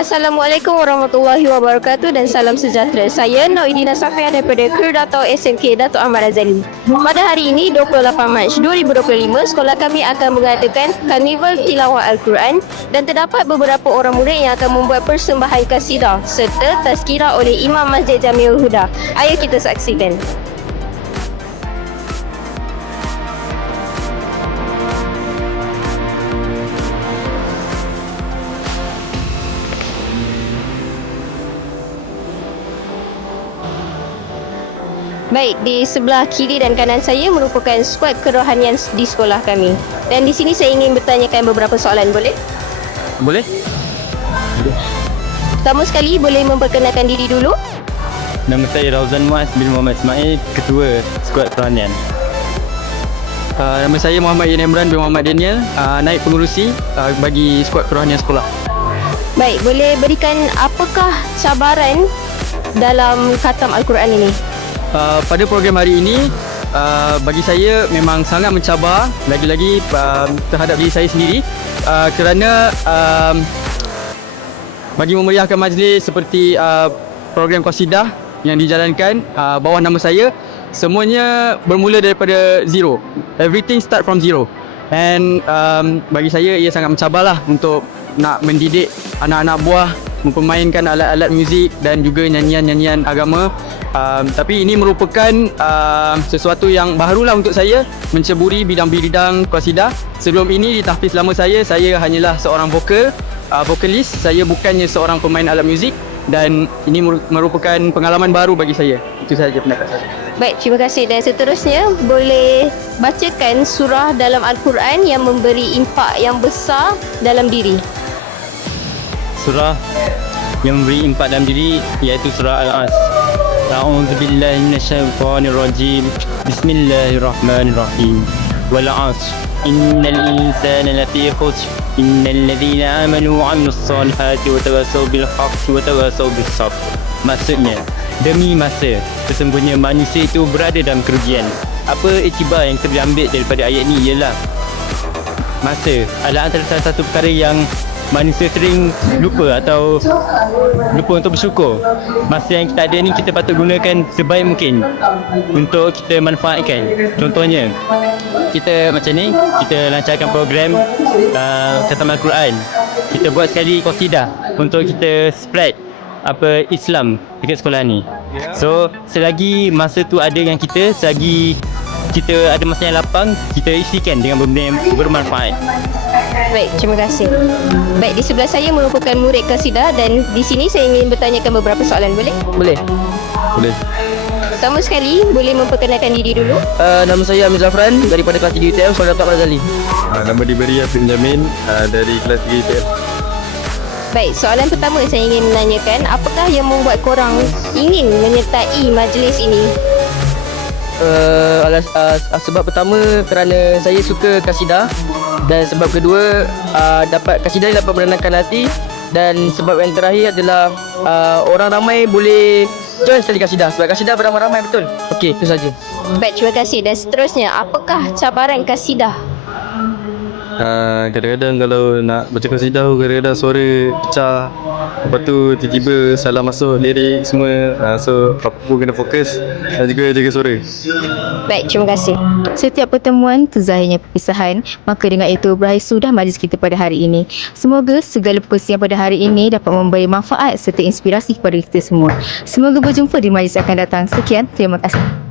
Assalamualaikum warahmatullahi wabarakatuh dan salam sejahtera. Saya Noidina Safia daripada Kru Dato' SMK Dato' Ahmad Azali. Pada hari ini 28 Mac 2025, sekolah kami akan mengadakan Karnival Tilawah Al-Quran dan terdapat beberapa orang murid yang akan membuat persembahan kasidah serta tazkirah oleh Imam Masjid Jamiul Huda. Ayo kita saksikan. Baik, di sebelah kiri dan kanan saya merupakan skuad kerohanian di sekolah kami. Dan di sini saya ingin bertanyakan beberapa soalan, boleh? Boleh? Pertama sekali, boleh memperkenalkan diri dulu? Nama saya Rauzan Muaz bin Muhammad Ismail, Ketua Skuad Peranian. Uh, nama saya Muhammad Yan Imran bin Muhammad Daniel, uh, naib pengurusi uh, bagi skuad kerohanian sekolah. Baik, boleh berikan apakah cabaran dalam khatam Al-Quran ini? Uh, pada program hari ini, uh, bagi saya memang sangat mencabar lagi-lagi uh, terhadap diri saya sendiri. Uh, kerana um, bagi memeriahkan majlis seperti uh, program qasidah yang dijalankan uh, bawah nama saya semuanya bermula daripada zero. Everything start from zero. And um, bagi saya ia sangat mencabarlah untuk nak mendidik anak-anak buah mempermainkan alat-alat muzik dan juga nyanyian-nyanyian agama um, tapi ini merupakan um, sesuatu yang barulah untuk saya menceburi bidang-bidang qasidah sebelum ini di tahfiz lama saya saya hanyalah seorang vokal uh, vokalis saya bukannya seorang pemain alat muzik dan ini meru- merupakan pengalaman baru bagi saya itu sahaja pendapat saya Baik, terima kasih. Dan seterusnya, boleh bacakan surah dalam Al-Quran yang memberi impak yang besar dalam diri. Surah yang memberi impak dalam diri iaitu surah Al-As. A'udzu billahi minasyaitonir rajim. Bismillahirrahmanirrahim. Wal 'asr. Innal insana lafi khusr. Innal ladzina amanu wa 'amilus solihati wa tawassaw bil haqqi wa tawassaw bis sabr. Maksudnya, demi masa, sesungguhnya manusia itu berada dalam kerugian. Apa iktibar yang kita boleh ambil daripada ayat ini ialah masa adalah antara salah satu perkara yang manusia sering lupa atau lupa untuk bersyukur. Masa yang kita ada ni kita patut gunakan sebaik mungkin untuk kita manfaatkan. Contohnya kita macam ni kita lancarkan program uh, khatam Al-Quran. Kita buat sekali qasidah untuk kita spread apa Islam dekat sekolah ni. So selagi masa tu ada dengan kita selagi kita ada masa yang lapang kita isikan dengan benda yang bermanfaat Baik, terima kasih. Baik, di sebelah saya merupakan murid kasidah dan di sini saya ingin bertanyakan beberapa soalan, boleh? boleh boleh Pertama sekali, boleh memperkenalkan diri dulu? uh, nama saya Amir Zafran daripada kelas 3 UTM Sekolah Datuk Razali Uh, nama diberi Afrin Jamin uh, dari kelas 3 ITM. Baik, soalan pertama saya ingin menanyakan, apakah yang membuat korang ingin menyertai majlis ini? Uh, alas, uh, sebab pertama kerana saya suka kasidah dan sebab kedua uh, dapat kasidah yang dapat menenangkan hati dan sebab yang terakhir adalah uh, orang ramai boleh join sekali kasidah sebab kasidah beramai-ramai betul. Okey, itu saja. Baik, terima kasih. Dan seterusnya, apakah cabaran kasidah? Uh, kadang-kadang kalau nak baca qasidah tu kadang-kadang suara pecah Lepas tu tiba-tiba salah masuk lirik semua uh, So apa pun kena fokus dan juga jaga suara Baik, terima kasih. Setiap pertemuan tu zahirnya perpisahan, maka dengan itu berakhir sudah majlis kita pada hari ini. Semoga segala perkongsian pada hari ini dapat memberi manfaat serta inspirasi kepada kita semua. Semoga berjumpa di majlis akan datang. Sekian, terima kasih.